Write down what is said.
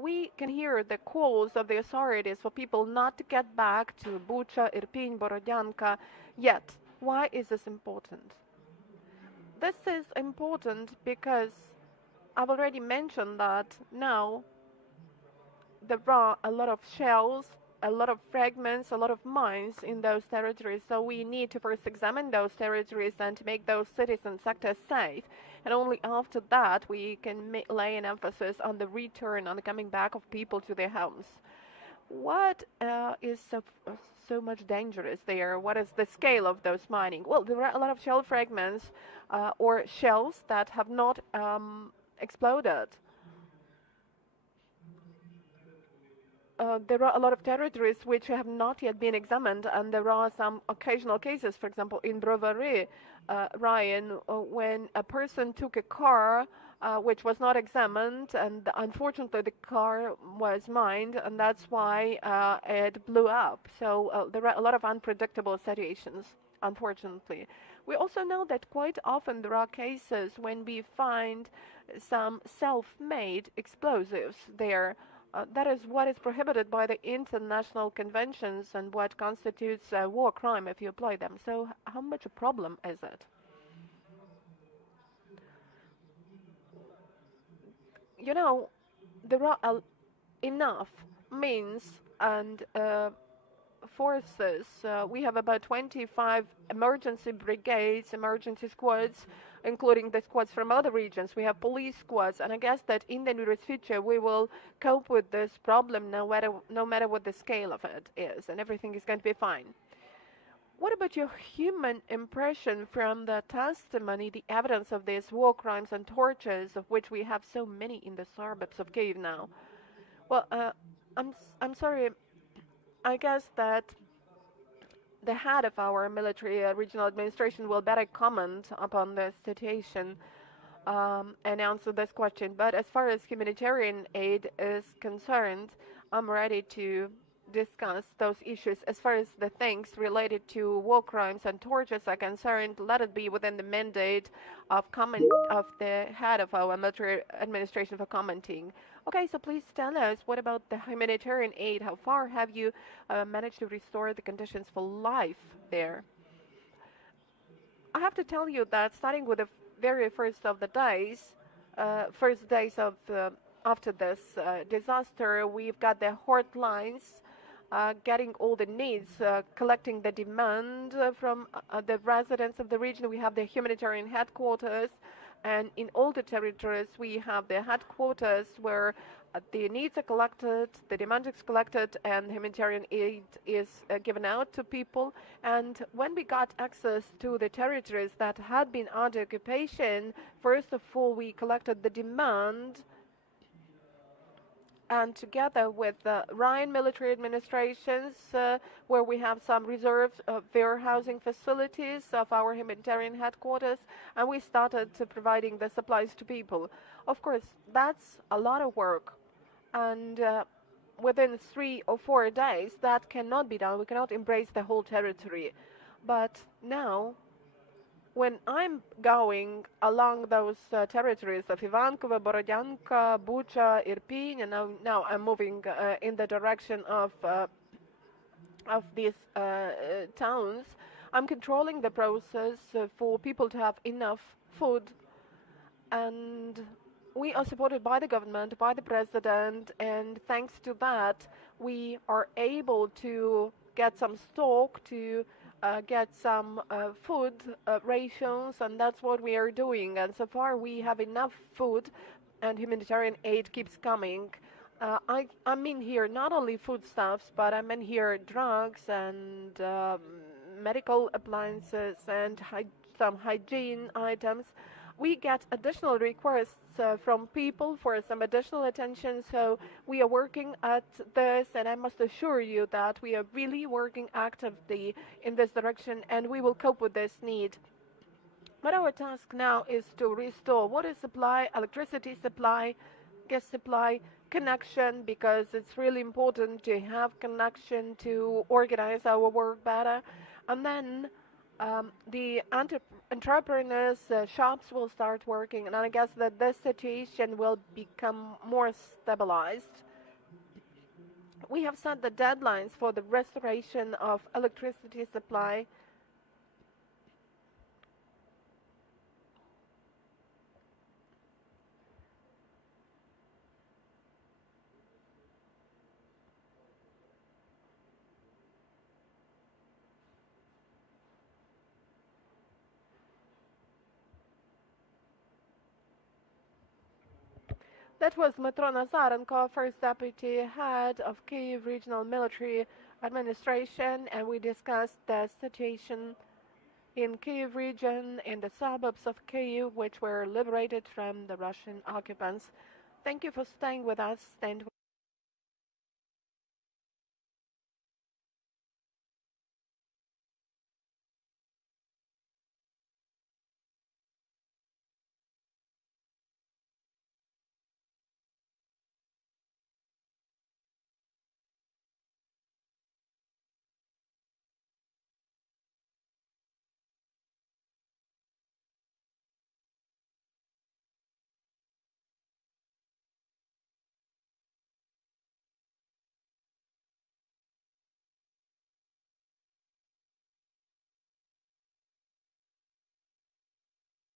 we can hear the calls of the authorities for people not to get back to Bucha, Irpin, Borodyanka yet. Why is this important? This is important because I've already mentioned that now there are a lot of shells, a lot of fragments, a lot of mines in those territories. So we need to first examine those territories and to make those cities and sectors safe. And only after that we can lay an emphasis on the return, on the coming back of people to their homes. What is so much dangerous there? What is the scale of those mining? Well, there are a lot of shell fragments or shells that have not exploded. There are a lot of territories which have not yet been examined, and there are some occasional cases, for example, in Brovary, Ryan, when a person took a car which was not examined, and unfortunately the car was mined, and that's why it blew up. So there are a lot of unpredictable situations, unfortunately. We also know that quite often there are cases when we find some self-made explosives there. That is what is prohibited by the international conventions and what constitutes a war crime if you apply them. So how much a problem is it? You know, there are enough means and forces. We have about 25 emergency brigades, emergency squads, including the squads from other regions. We have police squads, and I guess that in the nearest future we will cope with this problem no matter what the scale of it is, and everything is going to be fine. What about your human impression from the testimony, the evidence of these war crimes and tortures, of which we have so many in the suburbs of Kyiv now? Well, I'm sorry. I guess that the head of our military regional administration will better comment upon this situation and answer this question. But as far as humanitarian aid is concerned, I'm ready to discuss those issues. As far as the things related to war crimes and tortures are concerned, let it be within the mandate of the head of our military administration for commenting. Okay, so please tell us, what about the humanitarian aid? How far have you managed to restore the conditions for life there? I have to tell you that starting with the very first of the days, first days of after this disaster, we've got the hotlines, getting all the needs, collecting the demand from the residents of the region. We have the humanitarian headquarters, and in all the territories we have the headquarters where the needs are collected, the demand is collected, and humanitarian aid is given out to people. And when we got access to the territories that had been under occupation, first of all we collected the demand, and together with the Rhine military administrations, where we have some reserve warehousing facilities of our humanitarian headquarters, and we started providing the supplies to people. Of course, that's a lot of work, and within 3 or 4 days that cannot be done. We cannot embrace the whole territory. But now, when I'm going along those territories of Ivankovo, Borodyanka, Bucha, Irpin, and now I'm moving in the direction of these towns, I'm controlling the process for people to have enough food, and we are supported by the government, by the president, and thanks to that we are able to get some stock, to get some food rations, and that's what we are doing. And so far we have enough food, and humanitarian aid keeps coming. I mean here not only foodstuffs, but I mean here drugs and medical appliances and some hygiene items. We get additional requests from people for some additional attention, so we are working at this, and I must assure you that we are really working actively in this direction, and we will cope with this need. But our task now is to restore water supply, electricity supply, gas supply, connection, because it's really important to have connection to organize our work better. And then the entrepreneurs, shops will start working, and I guess that this situation will become more stabilized. We have set the deadlines for the restoration of electricity supply. That was Dmytro Nazarenko, first deputy head of Kyiv Regional Military Administration, and we discussed the situation in Kyiv region, in the suburbs of Kyiv, which were liberated from the Russian occupants. Thank you for staying with us.